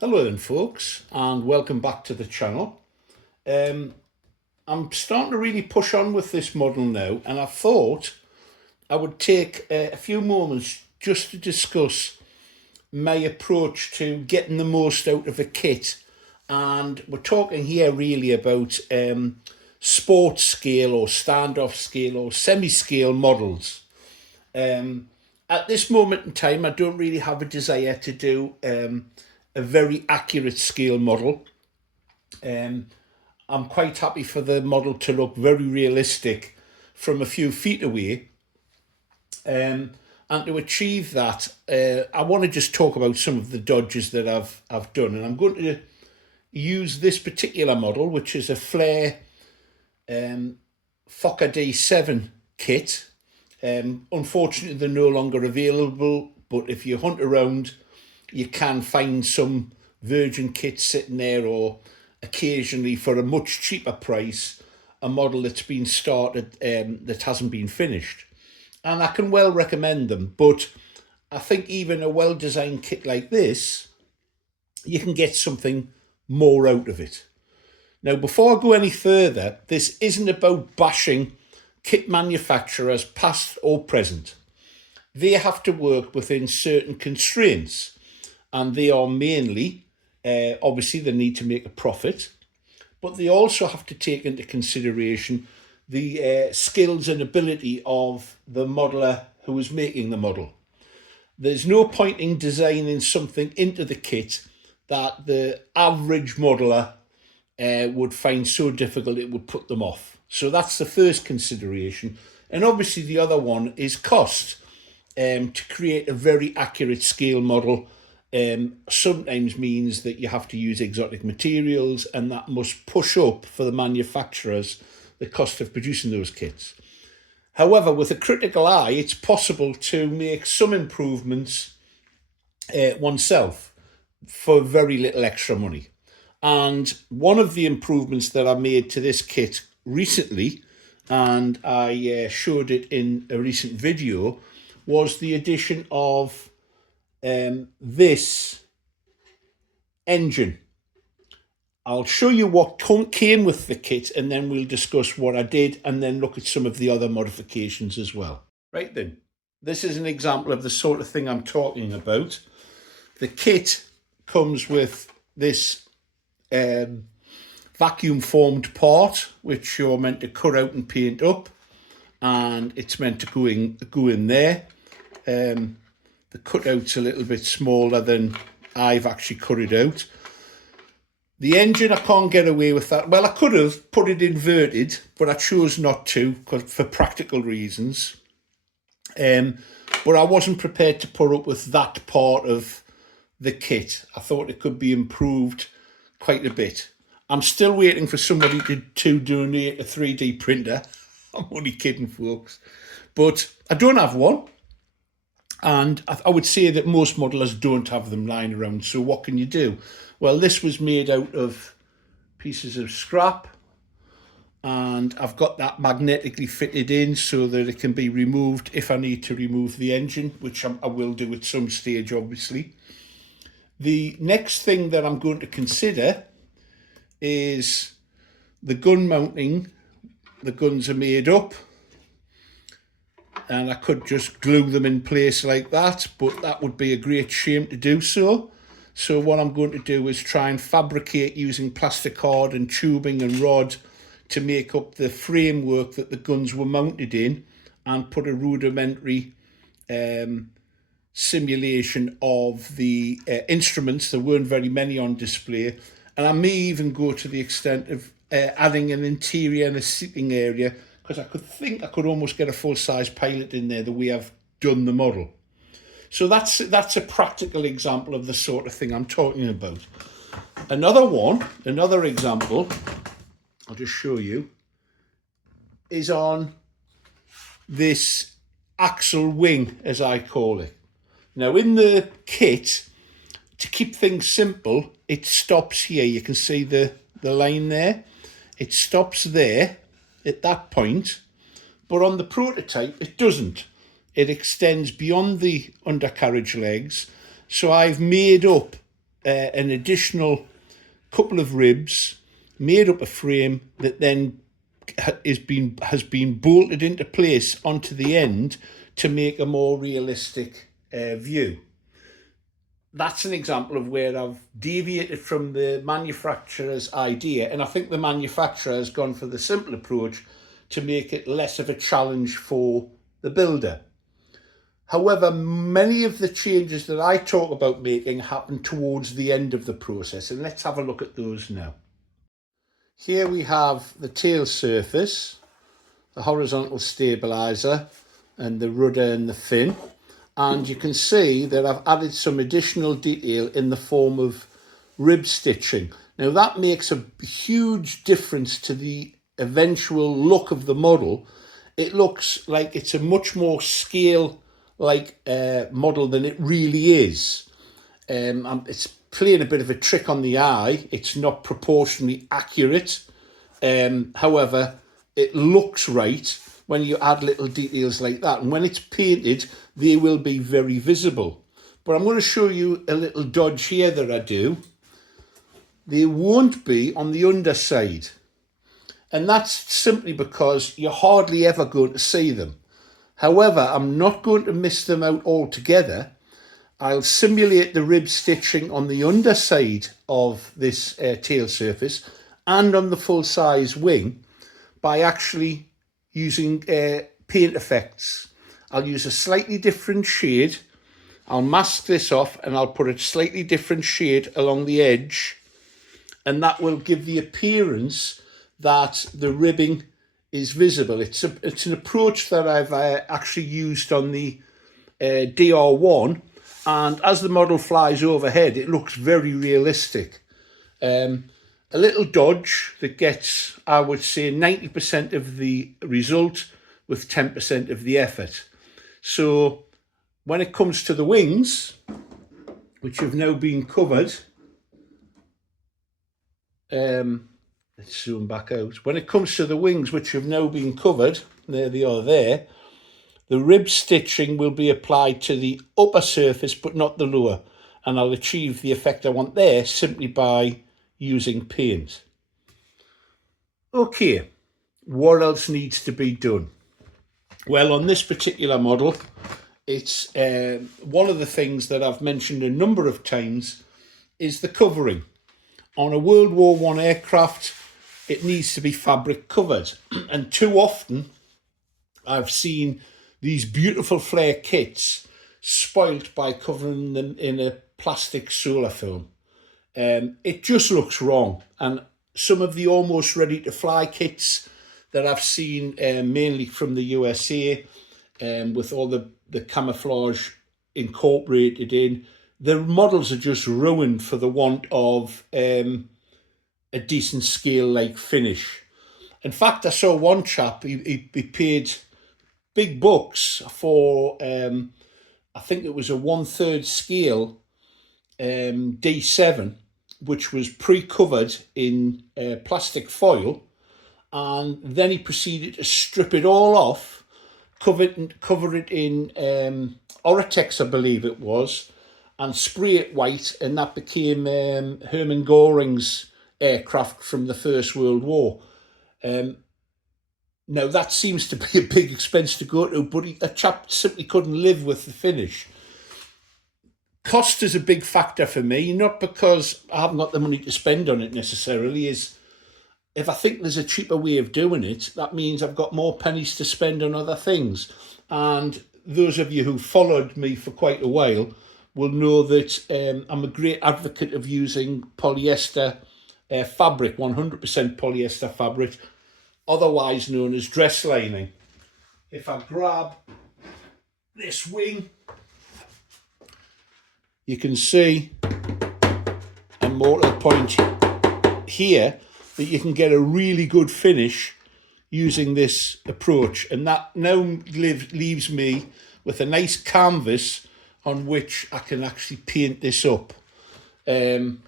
Hello then folks, and welcome back to the channel. I'm starting to really push on with this model now, and I thought I would take a few moments just to discuss my approach to getting the most out of a kit. And we're talking here really about sports scale or standoff scale or semi-scale models. At this moment in time, I don't really have a desire to do a very accurate scale model. I'm quite happy for the model to look very realistic from a few feet away. And to achieve that, I want to just talk about some of the dodges that I've done. And I'm going to use this particular model, which is a Flare Fokker DR7 kit. Unfortunately, they're no longer available, but if you hunt around, you can find some Virgin kits sitting there, or occasionally for a much cheaper price, a model that's been started that hasn't been finished. And I can well recommend them, but I think even a well-designed kit like this, you can get something more out of it. Now, before I go any further, this isn't about bashing kit manufacturers past or present. They have to work within certain constraints, and they are mainly, obviously they need to make a profit, but they also have to take into consideration the skills and ability of the modeler who is making the model. There's no point in designing something into the kit that the average modeler would find so difficult it would put them off. So that's the first consideration. And obviously the other one is cost. To create a very accurate scale model sometimes means that you have to use exotic materials, and that must push up for the manufacturers the cost of producing those kits. However, with a critical eye, it's possible to make some improvements oneself for very little extra money. And one of the improvements that I made to this kit recently, and I showed it in a recent video, was the addition of this engine. I'll show you what came with the kit, and then we'll discuss what I did, and then look at some of the other modifications as well. Right then, this is an example of the sort of thing I'm talking about. The kit comes with this vacuum formed part, which you're meant to cut out and paint up, and it's meant to go in there. The cutout's a little bit smaller than I've actually cut it out. The engine, I can't get away with that. Well, I could have put it inverted, but I chose not to for practical reasons. But I wasn't prepared to put up with that part of the kit. I thought it could be improved quite a bit. I'm still waiting for somebody to donate a 3D printer. I'm only kidding, folks. But I don't have one. And I would say that most modelers don't have them lying around. So what can you do? Well, this was made out of pieces of scrap, and I've got that magnetically fitted in so that it can be removed if I need to remove the engine, which I will do at some stage, obviously. The next thing that I'm going to consider is the gun mounting. The guns are made up, and I could just glue them in place like that, but that would be a great shame to do so. So what I'm going to do is try and fabricate using plastic card and tubing and rod to make up the framework that the guns were mounted in, and put a rudimentary simulation of the instruments. There weren't very many on display, and I may even go to the extent of adding an interior and a seating area, because I could almost get a full-size pilot in there the way I've done the model. So that's a practical example of the sort of thing I'm talking about. Another example, I'll just show you, is on this axle wing, as I call it. Now, in the kit, to keep things simple, it stops here. You can see the line there. It stops there at that point, but on the prototype, it doesn't. It extends beyond the undercarriage legs. So I've made up an additional couple of ribs, made up a frame that then has been bolted into place onto the end to make a more realistic view. That's an example of where I've deviated from the manufacturer's idea, and I think the manufacturer has gone for the simple approach to make it less of a challenge for the builder. However, many of the changes that I talk about making happen towards the end of the process, and let's have a look at those now. Here we have the tail surface, the horizontal stabiliser, and the rudder and the fin. And you can see that I've added some additional detail in the form of rib stitching. Now that makes a huge difference to the eventual look of the model. It looks like it's a much more scale-like model than it really is. It's playing a bit of a trick on the eye. It's not proportionally accurate. However, it looks right when you add little details like that. And when it's painted, they will be very visible. But I'm going to show you a little dodge here that I do. They won't be on the underside. And that's simply because you're hardly ever going to see them. However, I'm not going to miss them out altogether. I'll simulate the rib stitching on the underside of this tail surface and on the full-size wing by actually using paint effects. I'll use a slightly different shade. I'll mask this off and I'll put a slightly different shade along the edge, and that will give the appearance that the ribbing is visible. It's an approach that I've actually used on the DR1, and as the model flies overhead, it looks very realistic. A little dodge that gets, I would say, 90% of the result with 10% of the effort. So when it comes to the wings, which have now been covered, let's zoom back out. When it comes to the wings, which have now been covered, there they are there, the rib stitching will be applied to the upper surface, but not the lower. And I'll achieve the effect I want there simply by using paint. Okay, what else needs to be done? Well, on this particular model, it's one of the things that I've mentioned a number of times is the covering. On a World War I aircraft, it needs to be fabric covered. And too often, I've seen these beautiful flare kits spoilt by covering them in a plastic solar film. It just looks wrong. And some of the almost ready to fly kits that I've seen, mainly from the USA, with all the camouflage incorporated in, the models are just ruined for the want of a decent scale-like finish. In fact, I saw one chap, he paid big bucks for, I think it was a 1/3 scale D7, which was pre-covered in plastic foil, and then he proceeded to strip it all off, cover it in Oratex, I believe it was, and spray it white, and that became Hermann Göring's aircraft from the First World War. Now, that seems to be a big expense to go to, but a chap simply couldn't live with the finish. Cost is a big factor for me, not because I haven't got the money to spend on it necessarily. Is if I think there's a cheaper way of doing it, that means I've got more pennies to spend on other things. And those of you who followed me for quite a while will know that I'm a great advocate of using polyester fabric, 100% polyester fabric, otherwise known as dress lining. If I grab this wing, you can see, and more to the point here, that you can get a really good finish using this approach. And that now leaves me with a nice canvas on which I can actually paint this up. I've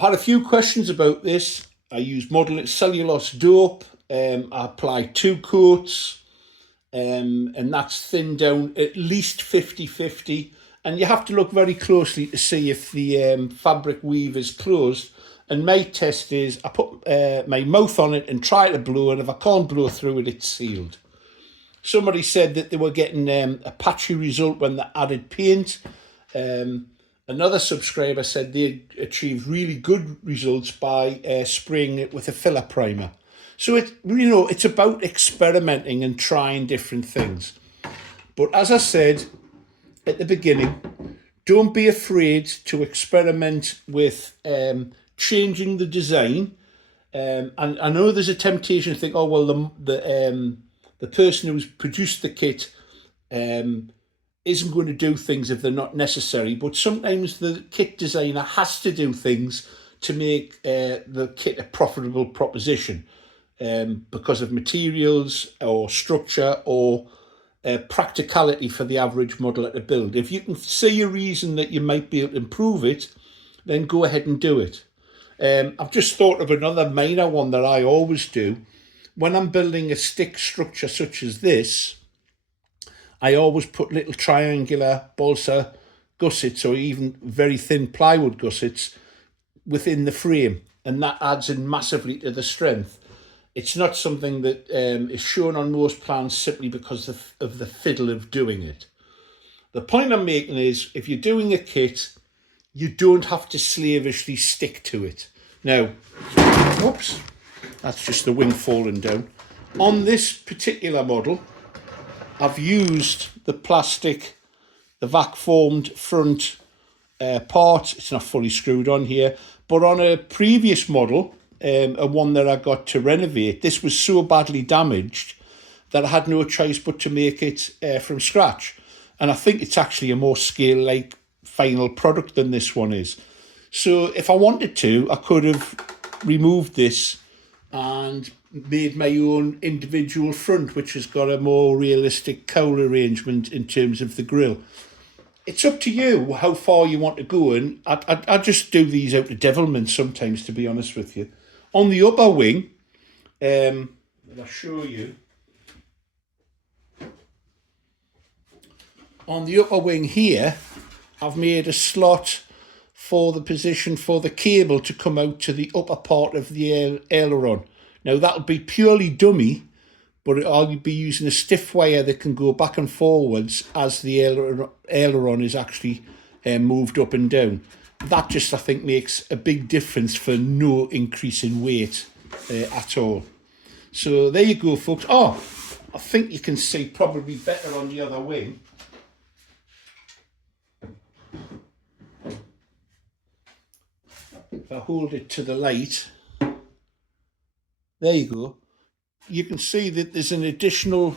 had a few questions about this. I use modeling cellulose dope. I apply 2 coats, and that's thinned down at least 50-50 and you have to look very closely to see if the fabric weave is closed. And my test is I put my mouth on it and try to blow, and if I can't blow through it, it's sealed. Somebody said that they were getting a patchy result when they added paint. Another subscriber said they achieved really good results by spraying it with a filler primer. So it's about experimenting and trying different things. But as I said at the beginning, don't be afraid to experiment with changing the design. And I know there's a temptation to think, oh well, the person who's produced the kit isn't going to do things if they're not necessary. But sometimes the kit designer has to do things to make the kit a profitable proposition because of materials or structure or practicality for the average modeler to build. If you can see a reason that you might be able to improve it, then go ahead and do it. I've just thought of another minor one that I always do. When I'm building a stick structure such as this, I always put little triangular balsa gussets or even very thin plywood gussets within the frame, and that adds in massively to the strength. It's not something that is shown on most plans simply because of the fiddle of doing it. The point I'm making is, if you're doing a kit, you don't have to slavishly stick to it. Now, whoops, that's just the wing falling down. On this particular model, I've used the plastic, the vac-formed front part. It's not fully screwed on here, but on a previous model, a one that I got to renovate, this was so badly damaged that I had no choice but to make it from scratch. And I think it's actually a more scale-like final product than this one is. So if I wanted to, I could have removed this and made my own individual front, which has got a more realistic cowl arrangement in terms of the grille. It's up to you how far you want to go, and I just do these out of devilment sometimes, to be honest with you. On the upper wing, I'll show you. On the upper wing here, I've made a slot for the position for the cable to come out to the upper part of the aileron. Now that'll be purely dummy, but I'll be using a stiff wire that can go back and forwards as the aileron is actually moved up and down. That just, I think, makes a big difference for no increase in weight at all. So there you go, folks. Oh, I think you can see probably better on the other wing. If I hold it to the light, there you go. You can see that there's an additional,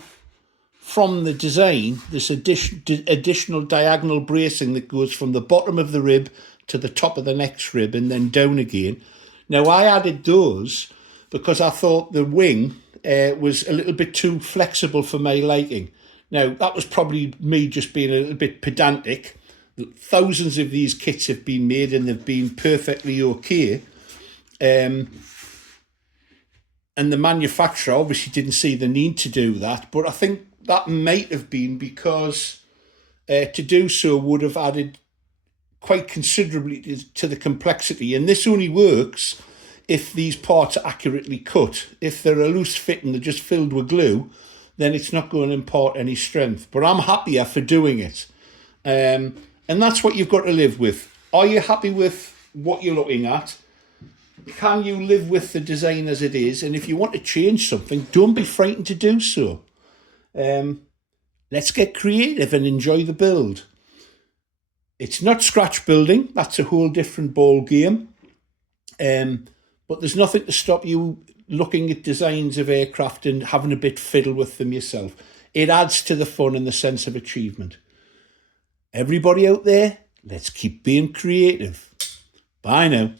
from the design, this additional diagonal bracing that goes from the bottom of the rib to the top of the next rib and then down again. Now I added those because I thought the wing was a little bit too flexible for my liking. Now that was probably me just being a little bit pedantic. Thousands of these kits have been made and they've been perfectly okay. And the manufacturer obviously didn't see the need to do that, but I think that might have been because to do so would have added quite considerably to the complexity. And this only works if these parts are accurately cut. If they're a loose fit and they're just filled with glue, then it's not going to impart any strength. But I'm happier for doing it. And that's what you've got to live with. Are you happy with what you're looking at? Can you live with the design as it is? And if you want to change something, don't be frightened to do so. Let's get creative and enjoy the build. It's not scratch building. That's a whole different ball game. But there's nothing to stop you looking at designs of aircraft and having a bit fiddle with them yourself. It adds to the fun and the sense of achievement. Everybody out there, let's keep being creative. Bye now.